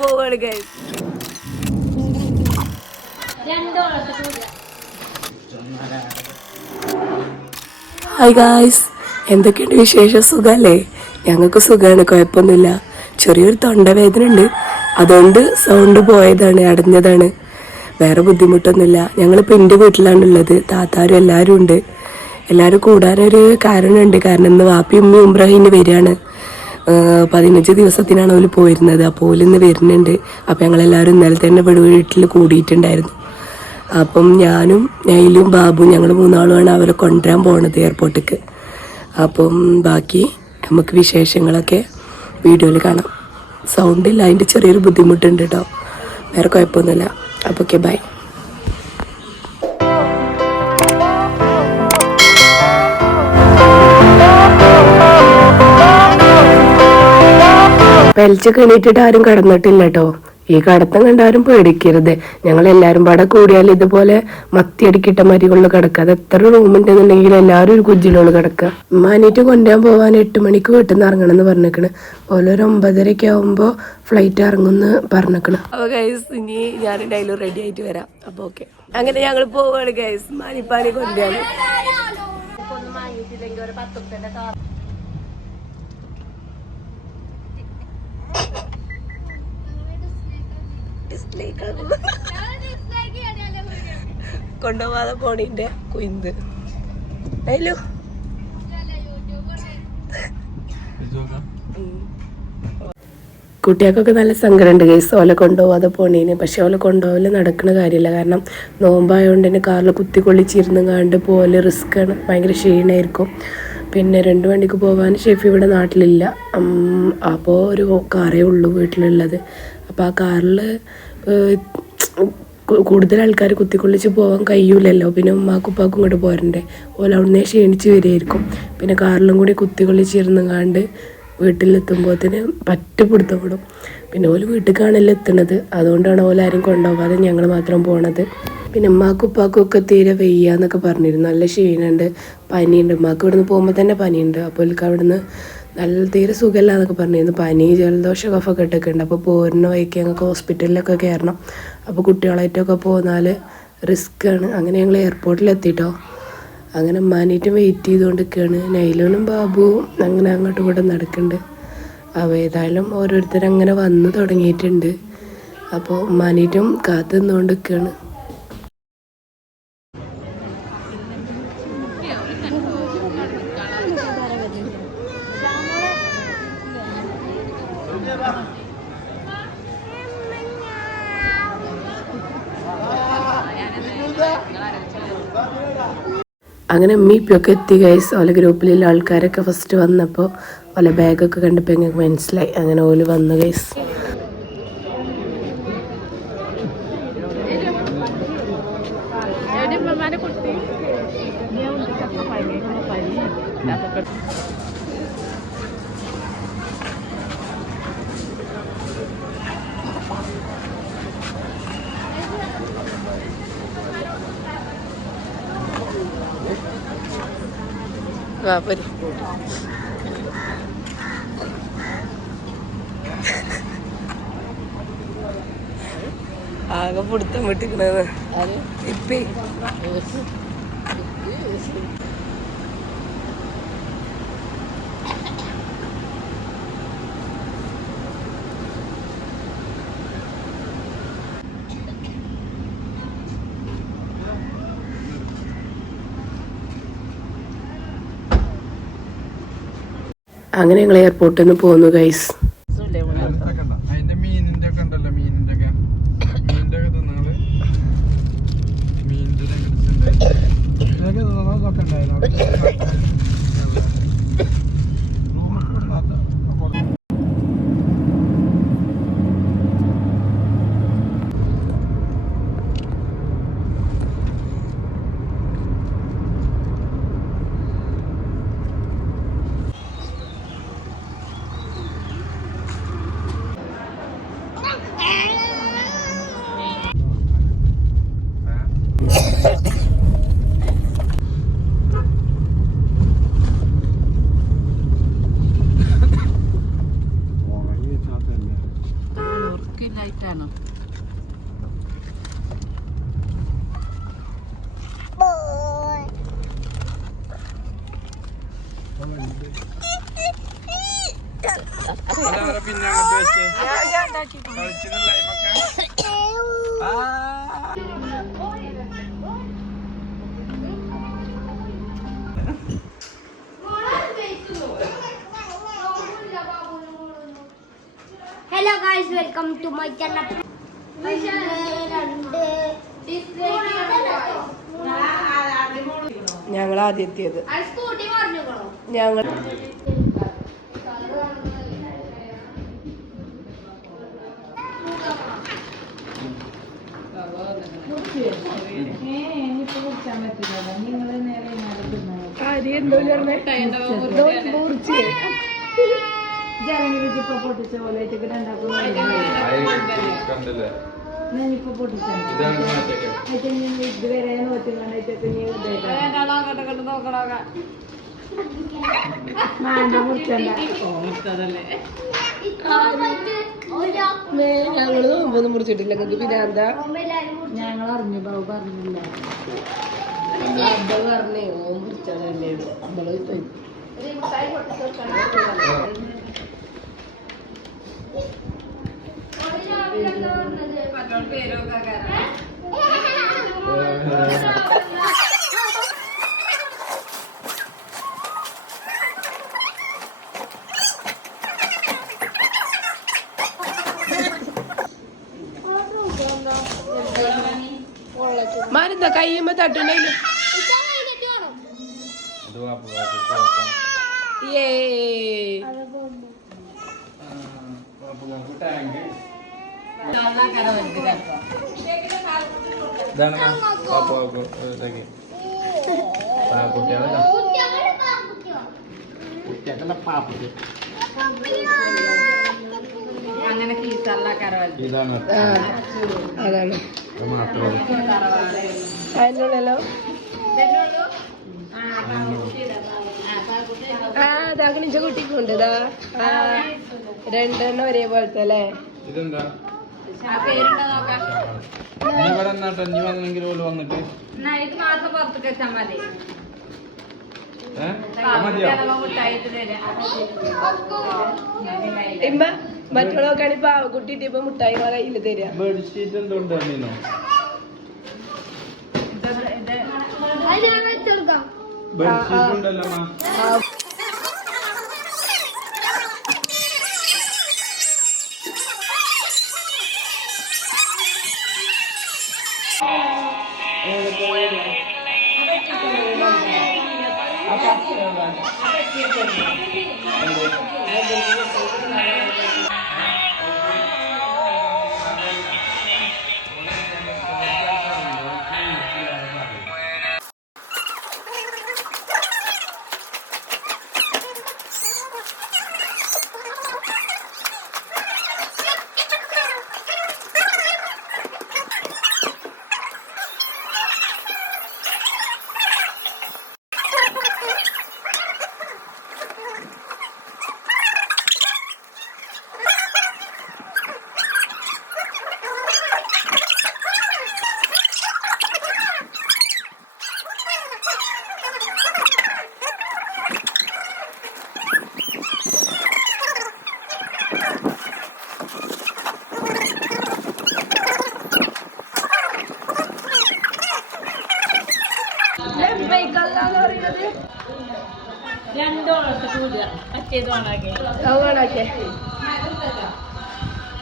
പോവാണ് guys. Hi guys, എന്തൊക്കെയുണ്ട് വിശേഷം? സുഖല്ലേ? ഞങ്ങൾക്ക് സുഖമാണ്, കുഴപ്പമൊന്നുമില്ല. ചെറിയൊരു തൊണ്ടവേദന ഉണ്ട്, അതുകൊണ്ട് സൗണ്ട് പോയതാണ്, അടഞ്ഞതാണ്. വേറെ ബുദ്ധിമുട്ടൊന്നുമില്ല. ഞങ്ങളിപ്പോൾ എൻ്റെ വീട്ടിലാണുള്ളത്. താത്താരും എല്ലാവരും ഉണ്ട്. എല്ലാവരും കൂടാനൊരു കാരണമുണ്ട്. കാരണം ഇന്ന് വാപ്പി ഉമ്മി ഉംറഹിന് വരികയാണ്. 15 ദിവസത്തിനാണ് അവർ പോയിരുന്നത്. അപ്പോൾ ഓലിന്ന് വരുന്നുണ്ട്. അപ്പോൾ ഞങ്ങളെല്ലാവരും ഇന്നലെ തന്നെ വീട്ടിൽ കൂടിയിട്ടുണ്ടായിരുന്നു. അപ്പം ഞാനും നൈലും ബാബും ഞങ്ങൾ 3 അവരെ കൊണ്ടുവരാൻ പോണത് എയർപോർട്ടിലേക്ക്. അപ്പം ബാക്കി നമുക്ക് വിശേഷങ്ങളൊക്കെ വീഡിയോയിൽ കാണാം. സൗണ്ടില്ല, അതിൻ്റെ ചെറിയൊരു ബുദ്ധിമുട്ടുണ്ട് കേട്ടോ. വേറെ കുഴപ്പമൊന്നുമില്ല. അപ്പോൾ ഓക്കെ, ബൈ. പെൽച്ചൊക്കെ എണീറ്റിട്ട് ആരും കടന്നിട്ടില്ല കേട്ടോ. ഈ കടത്തം കണ്ടാരും പേടിക്കരുത്. ഞങ്ങളെല്ലാവരും പാടെ കൂടിയാൽ ഇതുപോലെ മത്തിയടിക്കിട്ട മരികളിൽ കിടക്കുക. അത് എത്ര റൂമുണ്ടെന്നുണ്ടെങ്കിൽ എല്ലാവരും ഒരു കുജിലോള് കിടക്കുക. മാനീറ്റ് കൊണ്ടുപോകാൻ പോകാൻ 8 മണിക്ക് വീട്ടിൽ നിന്ന് ഇറങ്ങണം എന്ന് പറഞ്ഞേക്കണ്. ഓരോ 9:30 ആകുമ്പോൾ ഫ്ലൈറ്റ് ഇറങ്ങുമെന്ന് പറഞ്ഞേക്കണ്. അപ്പോൾ ഗൈസ്, ഇനി ഞാൻ ഡെയിലി റെഡി ആയിട്ട് വരാം. അപ്പോൾ ഓക്കെ, അങ്ങനെ ഞങ്ങൾ പോവാണ് ഗൈസ്. മാനിപ്പാനി കൊണ്ടുപോകാൻ. കൊണ്ടുപോവാതെ പോണിന്റെ കുയിന്ത്. കുട്ടികൾക്കൊക്കെ നല്ല സങ്കടമുണ്ട് ഗൈസ് ഓലെ കൊണ്ടുപോകാതെ പോണീന്. പക്ഷെ ഓലെ കൊണ്ടുപോകല് നടക്കുന്ന കാര്യമില്ല. കാരണം നോമ്പായതുകൊണ്ട് തന്നെ കാറിൽ കുത്തിക്കൊള്ളിച്ചിരുന്ന് കണ്ട് പോലെ റിസ്ക്കാണ്, ഭയങ്കര ക്ഷീണമായിരിക്കും. പിന്നെ 2 വണ്ടിക്ക് പോകാൻ ഷെഫി ഇവിടെ നാട്ടിലില്ല. അപ്പോൾ ഒരു കാറേ ഉള്ളൂ വീട്ടിലുള്ളത്. അപ്പോൾ ആ കാറിൽ കൂടുതൽ ആൾക്കാർ കുത്തിക്കൊള്ളിച്ച് പോകാൻ കഴിയൂലല്ലോ. പിന്നെ ഉമ്മാക്കും ഉപ്പാക്കും ഇങ്ങോട്ട് പോരണ്ടേ. ഓല അവിടുന്ന് ക്ഷീണിച്ച് വരികയായിരിക്കും. പിന്നെ കാറിലും കൂടി കുത്തിക്കൊള്ളിച്ചിരുന്ന് കണ്ട് വീട്ടിലെത്തുമ്പോഴത്തേന് പിടുത്തപ്പെടും. പിന്നെ ഓല് വീട്ടിലേക്കാണല്ലോ എത്തുന്നത്. അതുകൊണ്ടാണ് ഓലാരും കൊണ്ടുപോകാതെ ഞങ്ങൾ മാത്രം പോണത്. പിന്നെ ഉമ്മാക്കും ഉപ്പാക്കും ഒക്കെ തീരെ വെയ്യാന്നൊക്കെ പറഞ്ഞിരുന്നു. നല്ല ക്ഷീണമുണ്ട്, പനിയുണ്ട്. ഉമ്മാക്ക് ഇവിടുന്ന് പോകുമ്പോൾ തന്നെ പനിയുണ്ട്. അപ്പോൾ എനിക്ക് അവിടുന്ന് നല്ല തീരെ സുഖമില്ല എന്നൊക്കെ പറഞ്ഞിരുന്നു. പനി, ജലദോഷ, കഫൊക്കെ ഇട്ടൊക്കെ ഉണ്ട്. അപ്പോൾ പോരുന്ന വഴിക്ക് ഞങ്ങൾക്ക് ഹോസ്പിറ്റലിലൊക്കെ കയറണം. അപ്പോൾ കുട്ടികളായിട്ടൊക്കെ പോന്നാൽ റിസ്ക്കാണ്. അങ്ങനെ ഞങ്ങൾ എയർപോർട്ടിലെത്തിയിട്ടോ. അങ്ങനെ ഉമ്മാനായിട്ടും വെയിറ്റ് ചെയ്തുകൊണ്ടിരിക്കുകയാണ്. നൈലോനും ബാബുവും അങ്ങനെ അങ്ങോട്ടും ഇങ്ങോട്ടും നടക്കുന്നുണ്ട്. അപ്പോൾ ഏതായാലും ഓരോരുത്തരങ്ങനെ വന്ന് തുടങ്ങിയിട്ടുണ്ട്. അപ്പോൾ ഉമ്മാനായിട്ടും കാത്തു നിന്നുകൊണ്ടിരിക്കുകയാണ്. അങ്ങനെ ഉമ്മിപ്പൊക്കെ എത്തി ഗൈസ്. ഓല ഗ്രൂപ്പിലുള്ള ആൾക്കാരൊക്കെ ഫസ്റ്റ് വന്നപ്പോൾ ഓല ബാഗൊക്കെ കണ്ടപ്പോൾ ഞങ്ങൾക്ക് മനസ്സിലായി. അങ്ങനെ ഓല് വന്നു ഗൈസ്. ആകെ പിടുത്തം വിട്ടിക്കണത് ഇപ്പേ. അങ്ങനെ ഞങ്ങൾ എയർപോർട്ടിൽ നിന്ന് പോന്നു ഗൈസ്. കാണാം. പിന്നെ Hello guys, welcome to my channel. ഞങ്ങൾ ആദ്യം എത്തിയത് ഞങ്ങൾ ഞങ്ങള് നോമ്പൊന്നും മുറിച്ചിട്ടില്ല. പിന്നെ എന്താ ഞങ്ങൾ അറിഞ്ഞു, ബാബു പറഞ്ഞില്ല. പറഞ്ഞേ ഓ മുറിച്ചതല്ലേ നമ്മള് മാനെന്താ കയ്യുമ്പോ തട്ടുണ്ടെങ്കിലും അങ്ങനെ അതാണ് അതിനുള്ളല്ലോ. അതാകണിച്ച കുട്ടിക്കുണ്ട് ഇതാ രണ്ടെണ്ണം ഒരേപോലത്തെ അല്ലേ. ഇതെന്താ വന്നിട്ട് ഇത് മാത്രം പുറത്തേക്ക് വെച്ചാൽ മതി. ഇമ്മ മറ്റുള്ളവർക്കാണ് പാവക്കുട്ടി ഇട്ടിപ്പോ മുട്ടായി കയ്യിൽ തരാ. ബെഡ്ഷീറ്റ് എന്തുകൊണ്ടോ ബെഡ്ഷീറ്റ് ഉണ്ടല്ലോ.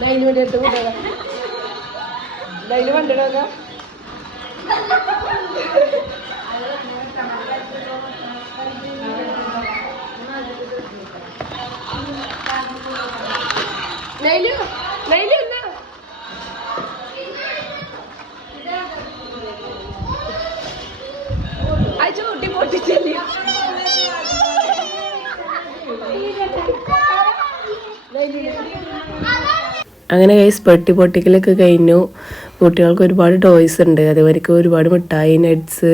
നൈല് വേണ്ടി എടുത്ത് കൂട്ടുക നൈല് വണ്ടിടുക. നൈല് നൈല് എന്നാ അയച്ച കുട്ടി പൊട്ടിച്ചല്ലേ. അങ്ങനെ ഗൈസ് പൊട്ടിക്കലൊക്കെ കഴിഞ്ഞു. കുട്ടികൾക്ക് ഒരുപാട് ടോയ്സ് ഉണ്ട്, അതേമാതിരിക്ക് ഒരുപാട് മിഠായി നട്ട്സ്,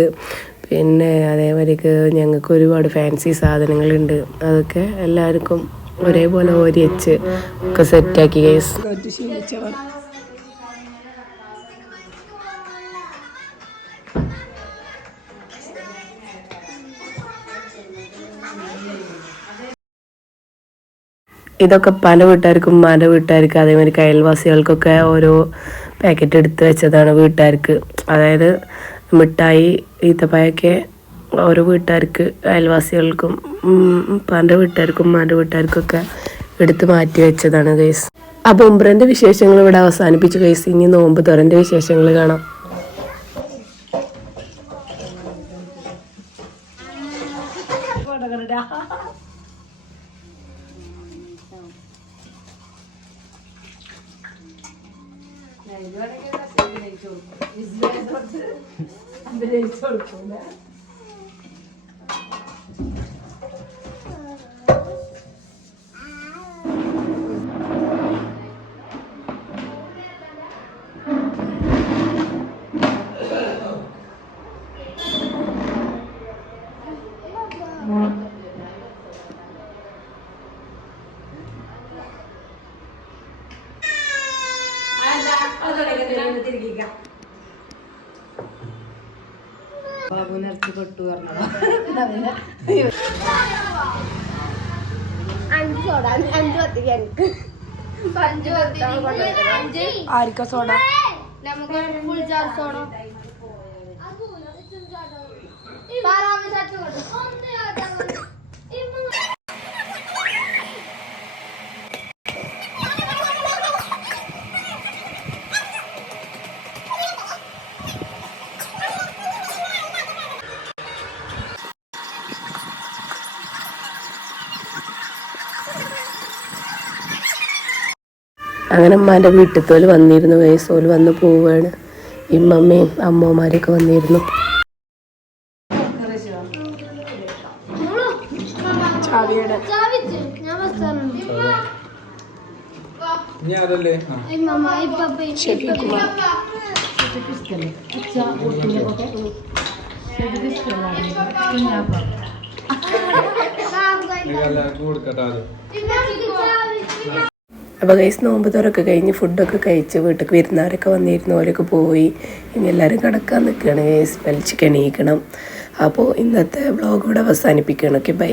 പിന്നെ അതേമാതിരിക്ക് ഞങ്ങൾക്ക് ഒരുപാട് ഫാൻസി സാധനങ്ങളുണ്ട്. അതൊക്കെ എല്ലാവർക്കും ഒരേപോലെ ഓരി വെച്ച് ഒക്കെ സെറ്റാക്കി ഗൈസ്. ഇതൊക്കെ പല വീട്ടുകാർക്കും ഉമ്മാൻ്റെ വീട്ടുകാർക്ക് അതേമാതിരി അയൽവാസികൾക്കൊക്കെ ഓരോ പാക്കറ്റ് എടുത്ത് വെച്ചതാണ് വീട്ടുകാർക്ക്. അതായത് മിഠായി ഈത്തപ്പഴമൊക്കെ ഓരോ വീട്ടുകാർക്ക് അയൽവാസികൾക്കും ഉപ്പാൻ്റെ വീട്ടുകാർക്കും ഉമ്മാൻ്റെ വീട്ടുകാർക്കൊക്കെ എടുത്ത് മാറ്റി വെച്ചതാണ് ഗൈസ്. അപ്പോൾ ഉംറൻ്റെ വിശേഷങ്ങൾ ഇവിടെ അവസാനിപ്പിച്ചു ഗൈസ്. ഇനി നോമ്പ് തുറൻ്റെ വിശേഷങ്ങൾ കാണാം. ആർക്കാ സോഡ? നമുക്ക് ഫുൾ ജാർ സോഡ. അങ്ങനെ ഉമ്മാൻ്റെ വീട്ടിൽ വന്നിരുന്നു വയസ്സോല് വന്ന് പോവുകയാണ്. ഇമ്മമ്മയും അമ്മമാരൊക്കെ വന്നിരുന്നു. അപ്പോൾ ഗൈസ് നോമ്പ് തുറക്കെ കഴിഞ്ഞ് ഫുഡൊക്കെ കഴിച്ച് വീട്ടിൽ വിരുന്നാരൊക്കെ വന്നിരുന്നു. ഓരൊക്കെ പോയി. ഇനി എല്ലാവരും കിടക്കാൻ നിൽക്കുകയാണ് ഗൈസ്. വലിച്ച് കെണീക്കണം. അപ്പോൾ ഇന്നത്തെ വ്ളോഗ് ഇവിടെ അവസാനിപ്പിക്കുകയാണ്. Okay bye.